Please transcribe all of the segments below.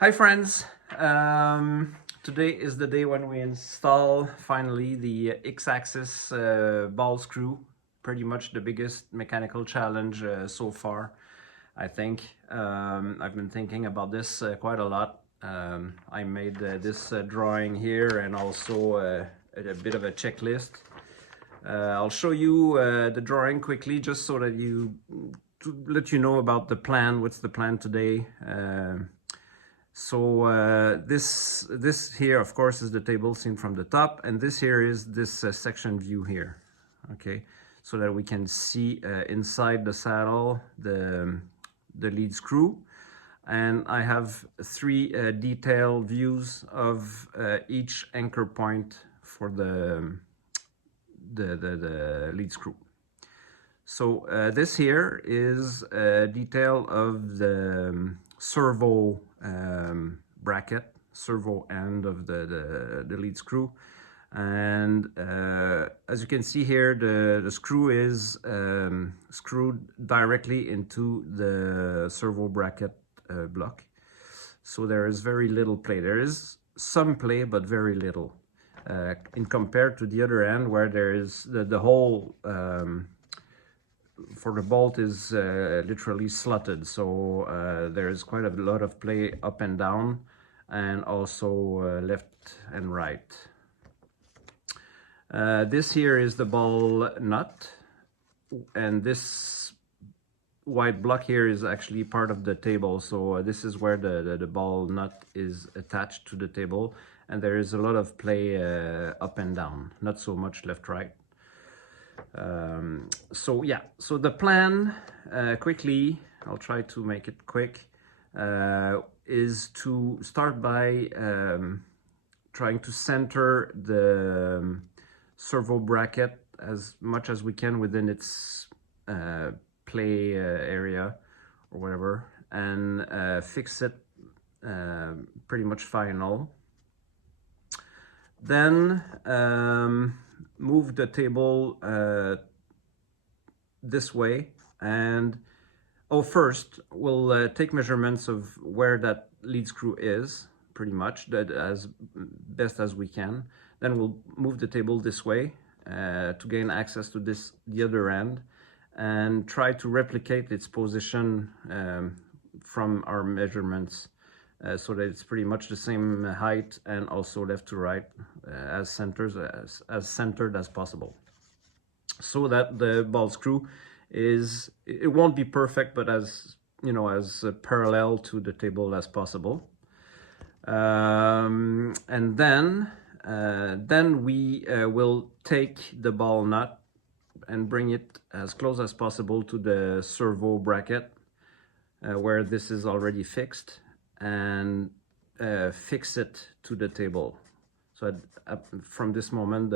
Hi friends, today is the day when we install finally the X-axis ball screw. Pretty much the biggest mechanical challenge so far, I think. I've been thinking about this quite a lot. I made this drawing here and also a bit of a checklist. I'll show you the drawing quickly just so that to let you know about the plan, what's the plan today. This here, of course, is the table seen from the top, and this here is this section view here, okay, so that we can see inside the saddle the lead screw. And I have three detailed views of each anchor point for the lead screw. So this here is a detail of the servo bracket, servo end of the lead screw. And as you can see here, the screw is screwed directly into the servo bracket block. So there is very little play. There is some play, but very little. In compared to the other end, where there is the whole for the bolt is literally slotted, so there is quite a lot of play up and down, and also left and right. This here is the ball nut, and this white block here is actually part of the table, so this is where the ball nut is attached to the table, and there is a lot of play up and down, not so much left-right. So yeah, so the plan, quickly, I'll try to make it quick, is to start by trying to center the servo bracket as much as we can within its play area or whatever, and fix it pretty much final. Then move the table this way, and first we'll take measurements of where that lead screw is, pretty much that as best as we can. Then we'll move the table this way to gain access to the other end, and try to replicate its position from our measurements, so that it's pretty much the same height and also left to right, as centered as possible, so that the ball screw it won't be perfect, but as you know, as parallel to the table as possible. And then we will take the ball nut and bring it as close as possible to the servo bracket, where this is already fixed, and fix it to the table. So from this moment,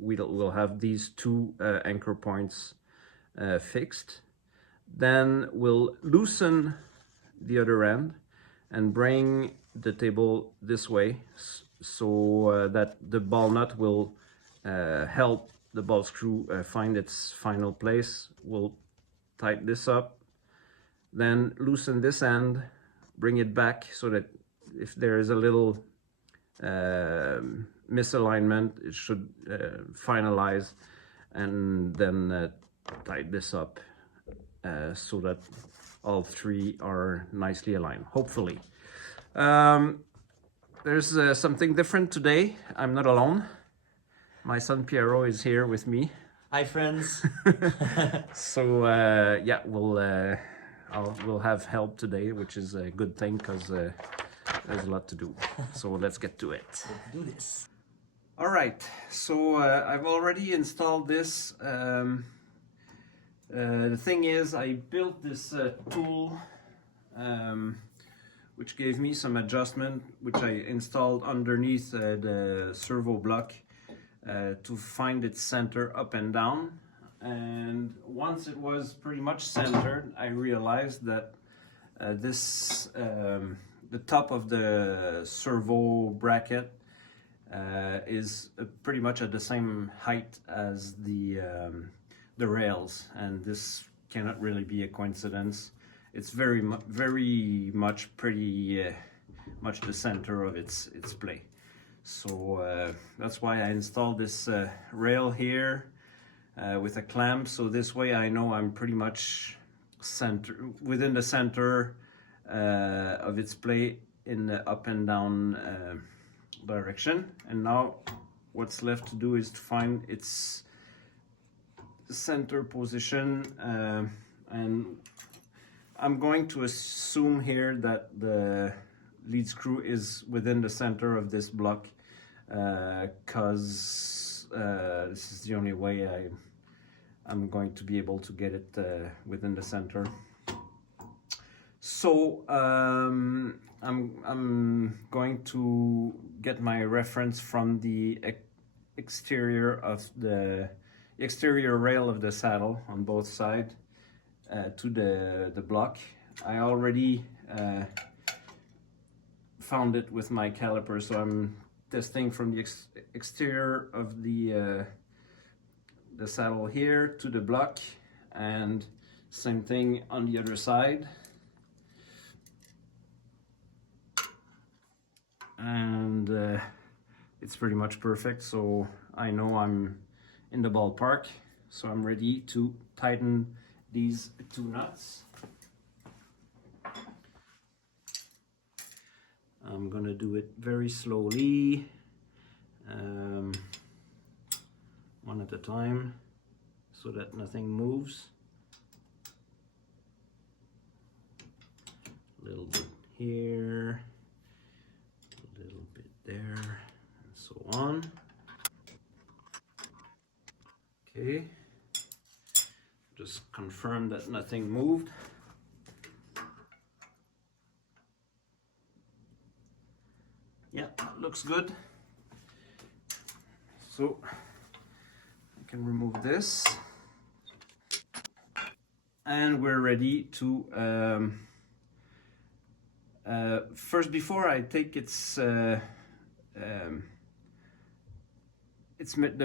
we'll have these two anchor points fixed. Then we'll loosen the other end and bring the table this way, so that the ball nut will help the ball screw find its final place. We'll tighten this up, then loosen this end, bring it back, so that if there is a little misalignment, it should finalize, and then tighten this up so that all three are nicely aligned, hopefully. There's something different today. I'm not alone. My son Piero is here with me. Hi friends. So yeah, we'll have help today, which is a good thing, because there's a lot to do. So let's get to it. Let's do this. All right, so I've already installed this. The thing is, I built this tool, which gave me some adjustment, which I installed underneath the servo block to find its center up and down. And once it was pretty much centered, I realized that the top of the servo bracket is pretty much at the same height as the rails, and this cannot really be a coincidence. It's very much pretty much the center of its play. So that's why I installed this rail here with a clamp, so this way I know I'm pretty much within the center of its play in the up and down direction. And now what's left to do is to find its center position, and I'm going to assume here that the lead screw is within the center of this block, because this is the only way I'm going to be able to get it within the center. So I'm going to get my reference from the exterior of the exterior rail of the saddle on both sides to the block. I already found it with my caliper, so I'm testing from the exterior of the saddle here to the block, and same thing on the other side. And it's pretty much perfect, so I know I'm in the ballpark, so I'm ready to tighten these two nuts. I'm gonna do it very slowly, one at a time, so that nothing moves. A little bit here, a little bit there, and so on. Okay, just confirm that nothing moved. Yeah, that looks good. So I can remove this, and we're ready to first, before I take the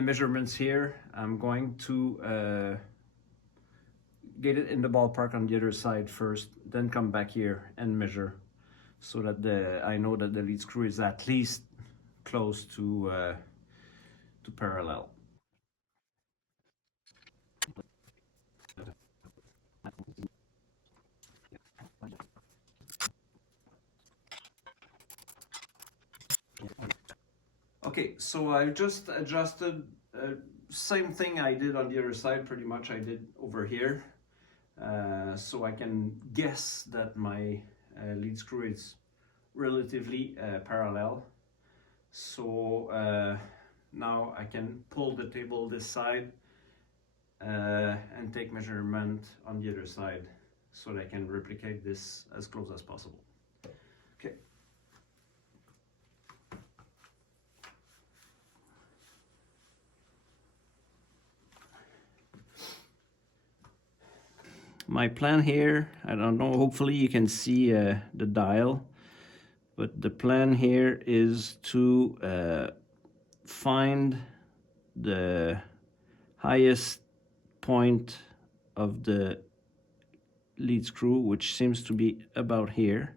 measurements here, I'm going to get it in the ballpark on the other side first, then come back here and measure, so that I know that the lead screw is at least close to parallel. Okay, so I just adjusted, same thing I did on the other side, pretty much I did over here, so I can guess that my lead screw is relatively parallel. So now I can pull the table this side and take measurement on the other side, so that I can replicate this as close as possible. Okay. My plan here, I don't know, hopefully you can see the dial, but the plan here is to find the highest point of the lead screw, which seems to be about here.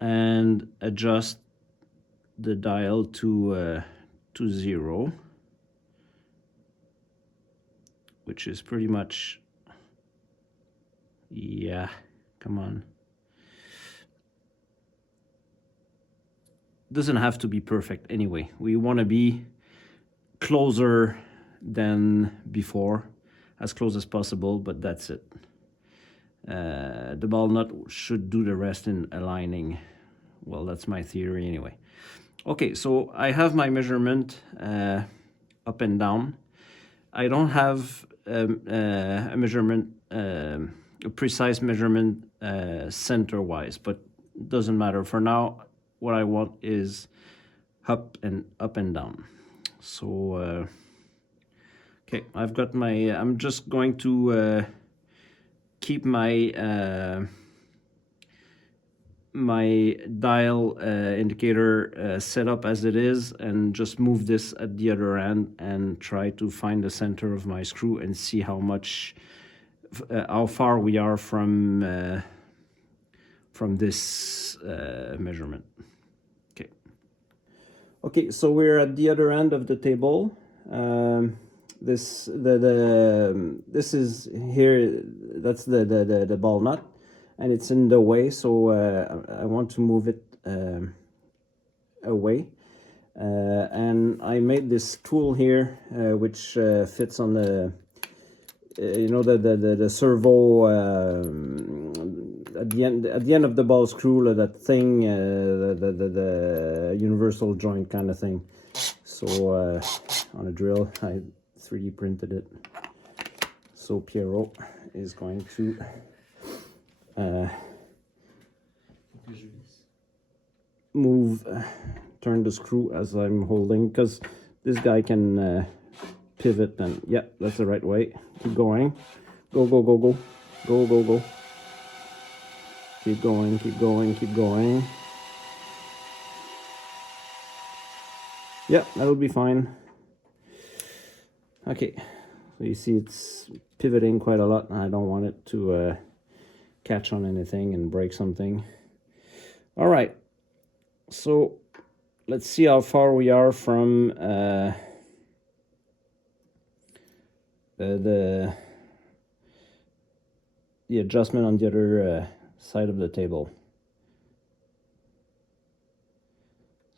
And adjust the dial to 0, which is pretty much, yeah, come on. Doesn't have to be perfect anyway. We want to be closer than before, as close as possible, but that's it. The ball nut should do the rest in aligning. Well, that's my theory anyway. Okay, so I have my measurement up and down. I don't have a measurement, a precise measurement center-wise, but it doesn't matter. For now, what I want is up and down. So, okay, I've got my, I'm just going to keep my my dial indicator set up as it is, and just move this at the other end and try to find the center of my screw and see how much how far we are from this measurement. Okay, so we're at the other end of the table. This is here. That's the ball nut, and it's in the way. So I want to move it away. And I made this tool here, which fits on the the servo at the end of the ball screw, that thing, the universal joint kind of thing. So on a drill, I 3D printed it. So Pierrot is going to turn the screw as I'm holding, because this guy can pivot, and yeah, that's the right way. Keep going. Go, go, go, go. Go, go, go. Keep going, keep going, keep going. Yeah, that'll be fine. Okay, so you see it's pivoting quite a lot, and I don't want it to catch on anything and break something. All right, so let's see how far we are from the adjustment on the other side of the table.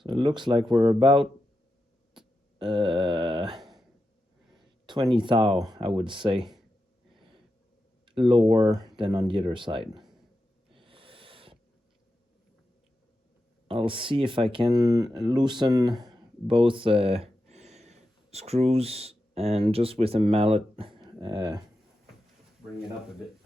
So it looks like we're about 20 thou, I would say, lower than on the other side. I'll see if I can loosen both screws, and just with a mallet bring it up a bit.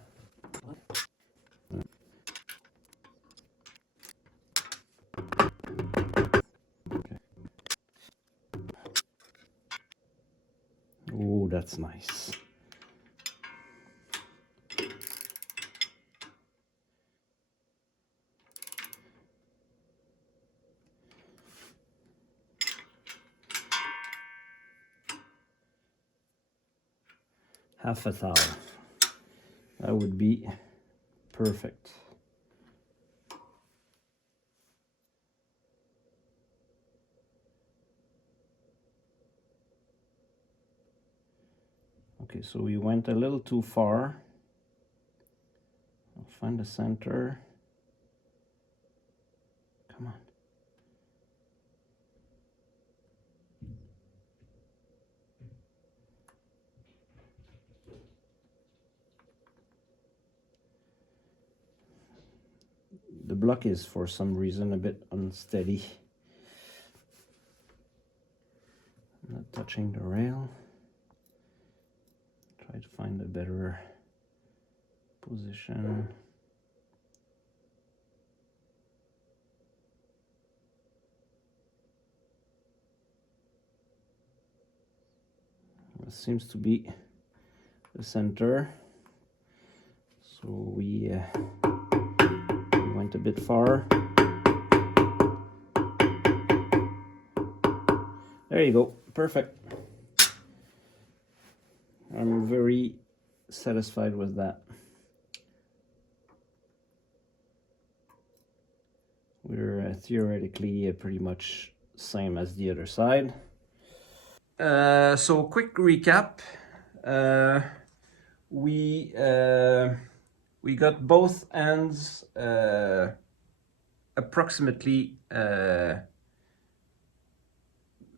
Oh, that's nice. Half a thou. That would be perfect. Okay, so we went a little too far. I'll find the center. Come on. The block is, for some reason, a bit unsteady. I'm not touching the rail. Try to find a better position. This seems to be the center. So we went a bit far. There you go, perfect. I'm very satisfied with that. We're theoretically pretty much same as the other side. So quick recap. We got both ends approximately,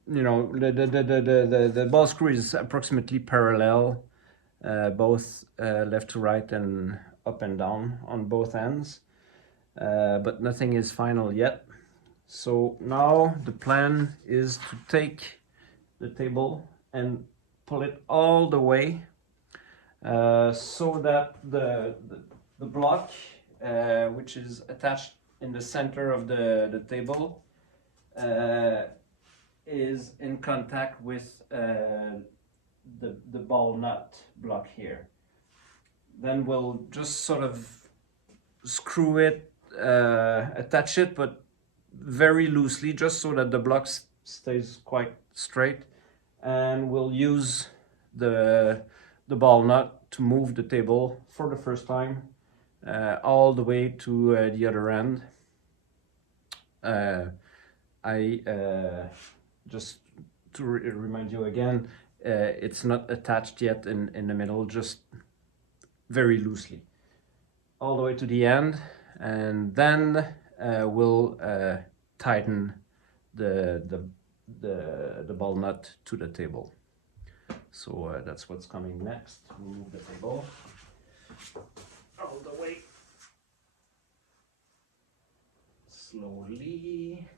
the ball screw is approximately parallel, both left to right and up and down on both ends, but nothing is final yet. So now the plan is to take the table and pull it all the way, so that the block, which is attached in the center of the table, is in contact with the ball nut block here. Then we'll just sort of screw it, attach it, but very loosely, just so that the block stays quite straight, and we'll use the ball nut to move the table for the first time all the way to the other end. I just to remind you again, it's not attached yet in the middle, just very loosely all the way to the end, and then we'll tighten the ball nut to the table. So that's what's coming next. Move the table all the way slowly.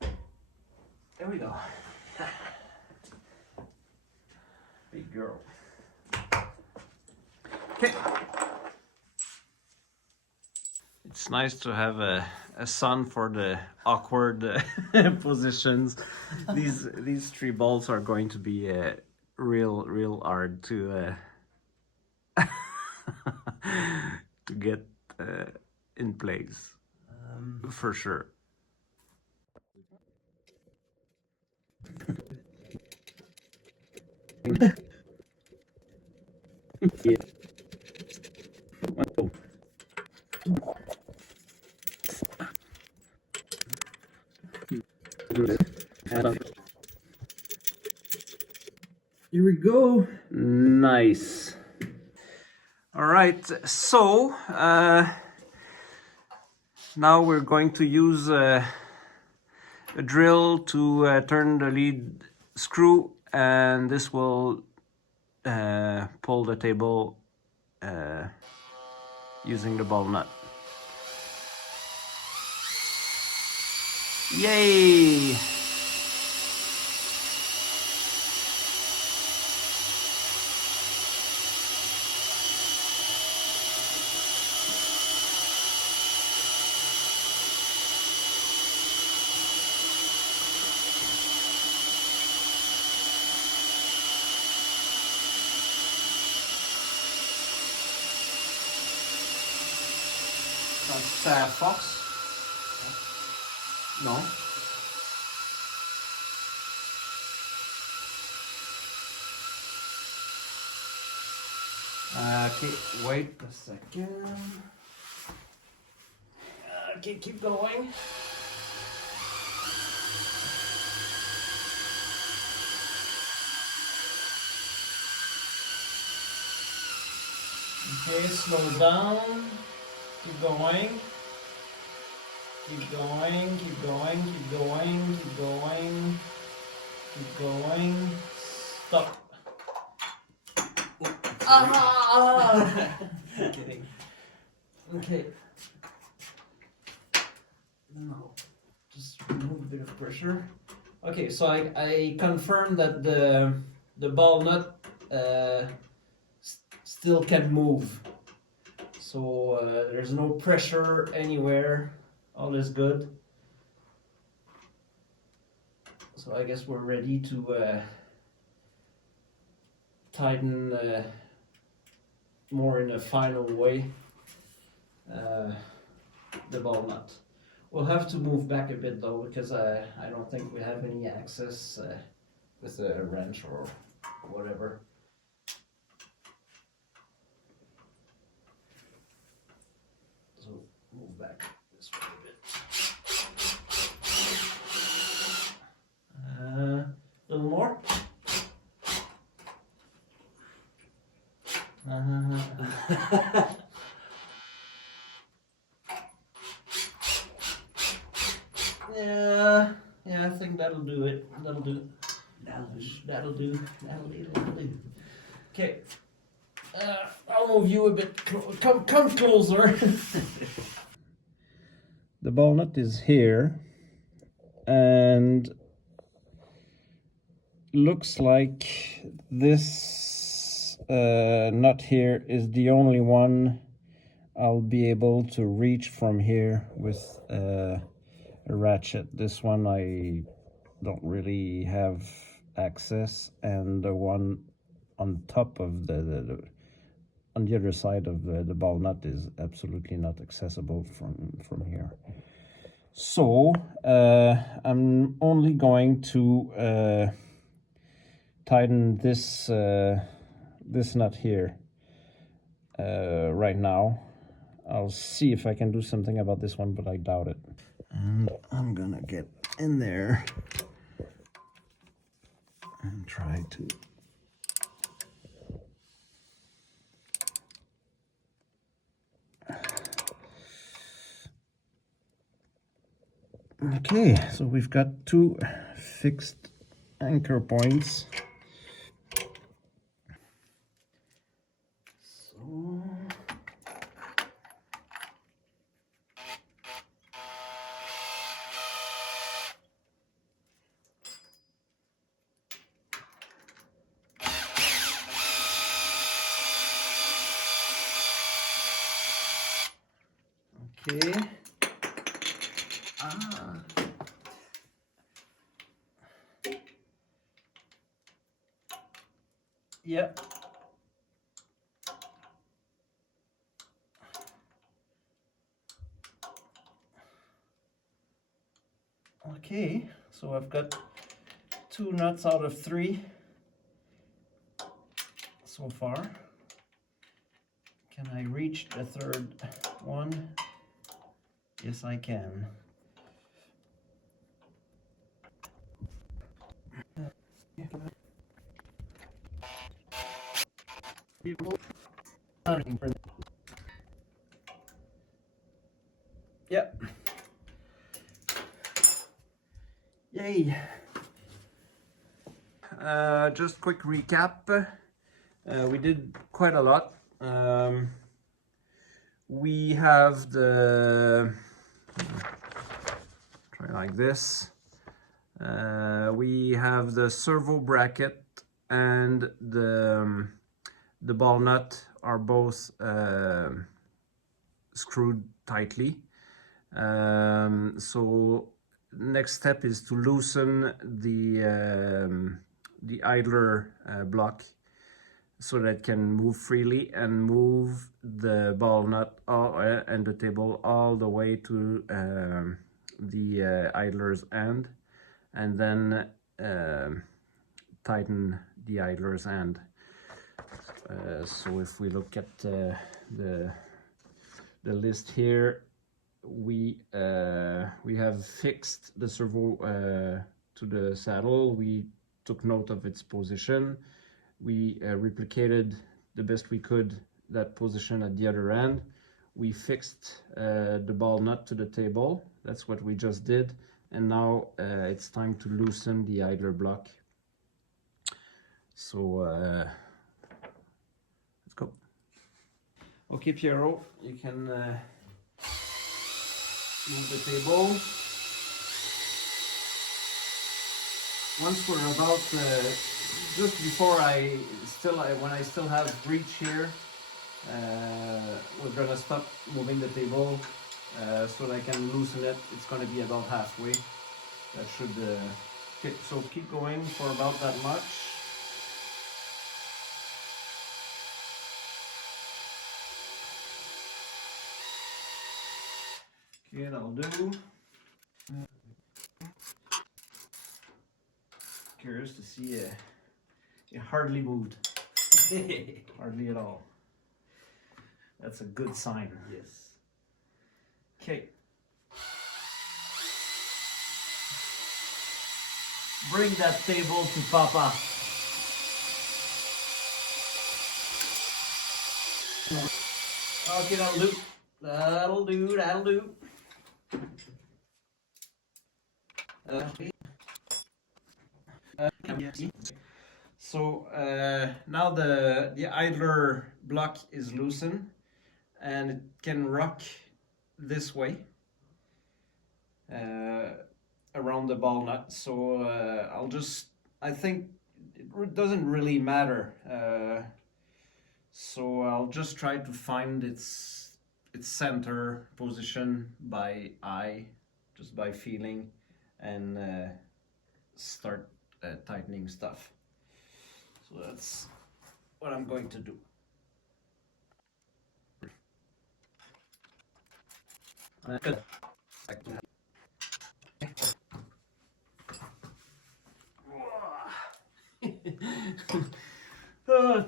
There we go. Big girl. Okay. It's nice to have a son for the awkward positions. These three balls are going to be real hard to to get in place, for sure. Yeah. Here we go. Nice. All right, so now we're going to use a drill to turn the lead screw, and this will pull the table using the ball nut. Yay! That's Fox? No? Okay, wait a second. Okay, keep going. Okay, slow down. Keep going. Keep going, keep going, keep going, keep going, keep going. Stop. Ah! Kidding. Okay. No, just remove a bit of pressure. Okay, so I confirm that the ball nut still can move. So there's no pressure anywhere. All is good. So I guess we're ready to tighten more in a final way the ball nut. We'll have to move back a bit though, because I don't think we have any access with a wrench or whatever. So move back this way a bit. A little more. Yeah, I think that'll do it. That'll do. That'll do. Okay. I'll move you a bit. Come closer. The ball nut is here, and looks like this nut here is the only one I'll be able to reach from here with a ratchet. This one I don't really have access, and the one on top of the on the other side of the ball nut is absolutely not accessible from here. So I'm only going to tighten this this nut here right now. I'll see if I can do something about this one, but I doubt it. And I'm gonna get in there and try to okay, so we've got two fixed anchor points. So okay. Yep. Okay, so I've got 2 nuts out of 3 so far. Can I reach the third one? Yes, I can. Yep. Yay. Just quick recap. We did quite a lot. We have the, try like this. We have the servo bracket and the ball nut are both screwed tightly. So next step is to loosen the idler block so that it can move freely and move the ball nut and the table all the way to the idler's end, and then tighten the idler's end. So if we look at the list here, we have fixed the servo to the saddle. We took note of its position. We replicated the best we could that position at the other end. We fixed the ball nut to the table. That's what we just did. And now it's time to loosen the idler block. So let's go. Okay, Piero, you can move the table. Once we're about just before when I still have reach here, we're gonna stop moving the table so that I can loosen it. It's gonna be about halfway. That should okay, so keep going for about that much. Okay, that'll do. Curious to see it hardly moved. Hardly at all. That's a good sign. Yes. Okay. Bring that table to Papa. Okay, that'll do. That'll do. That'll do. Okay. So now the idler block is loosened and it can rock this way around the ball nut. So I think it doesn't really matter. So I'll just try to find its center position by eye, just by feeling, and start tightening stuff. So that's what I'm going to do.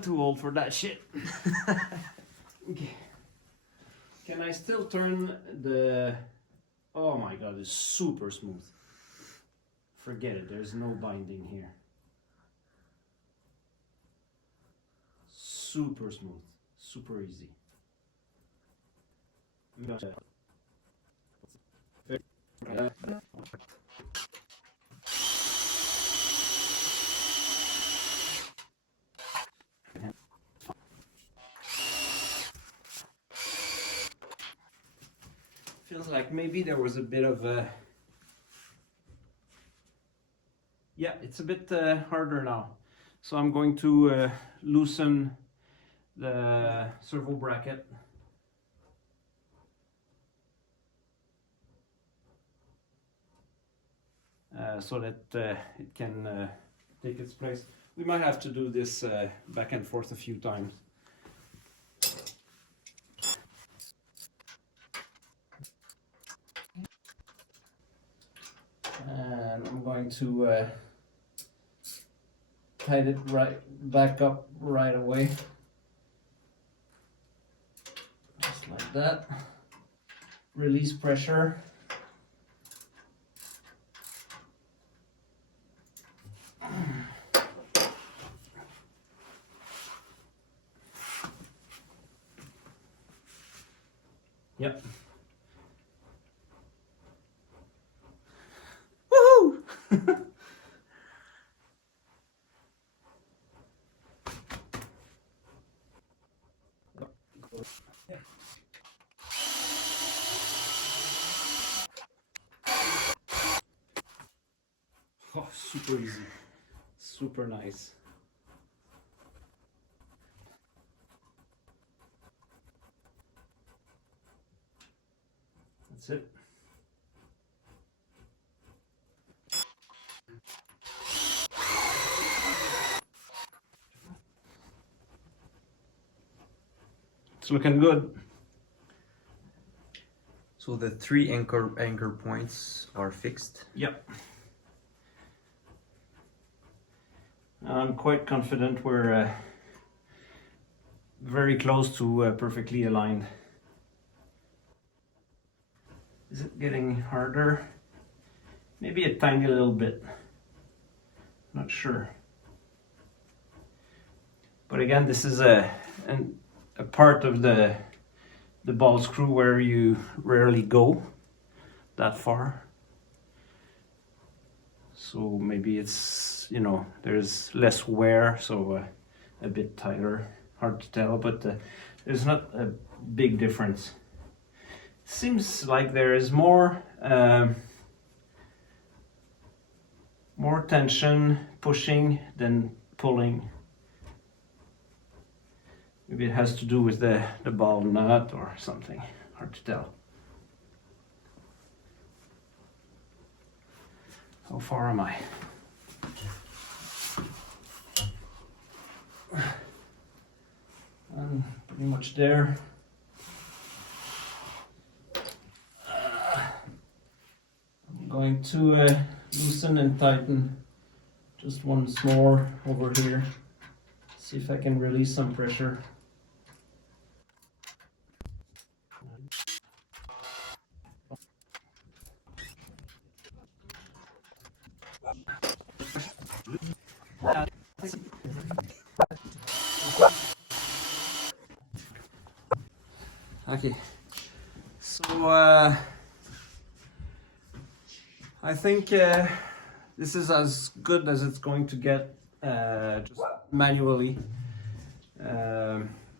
too old for that shit. Okay. Can I still turn the... Oh my god, it's super smooth. Forget it, there's no binding here. Super smooth, super easy. Feels like maybe there was a bit of a... Yeah, it's a bit harder now. So I'm going to loosen the servo bracket. So that it can take its place. We might have to do this back and forth a few times. And I'm going to tighten it right back up right away. Just like that. Release pressure. Yep. Woohoo! Oh, super easy. Super nice. That's it. It's looking good. So the three anchor points are fixed. Yep. I'm quite confident we're very close to perfectly aligned. Is it getting harder? Maybe a tiny little bit. Not sure. But again, this is a part of the ball screw where you rarely go that far. So maybe it's, you know, there's less wear, so a bit tighter. Hard to tell, but there's not a big difference. Seems like there is more tension pushing than pulling. Maybe it has to do with the ball nut or something. Hard to tell. How far am I? I'm pretty much there. I'm going to loosen and tighten just once more over here. See if I can release some pressure. Okay, so I think this is as good as it's going to get just manually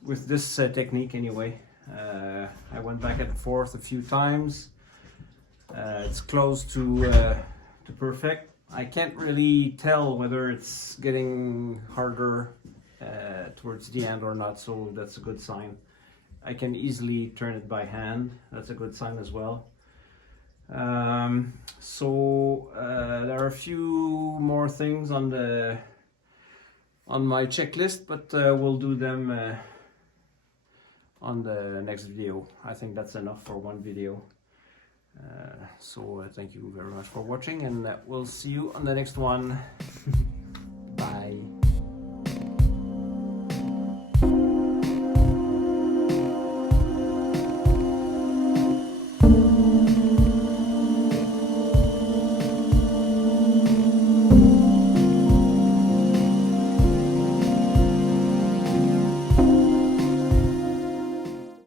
with this technique anyway. I went back and forth a few times. It's close to perfect. I can't really tell whether it's getting harder towards the end or not, so that's a good sign. I can easily turn it by hand. That's a good sign as well. So there are a few more things on my checklist, but we'll do them on the next video. I think that's enough for one video. So thank you very much for watching, and we'll see you on the next one.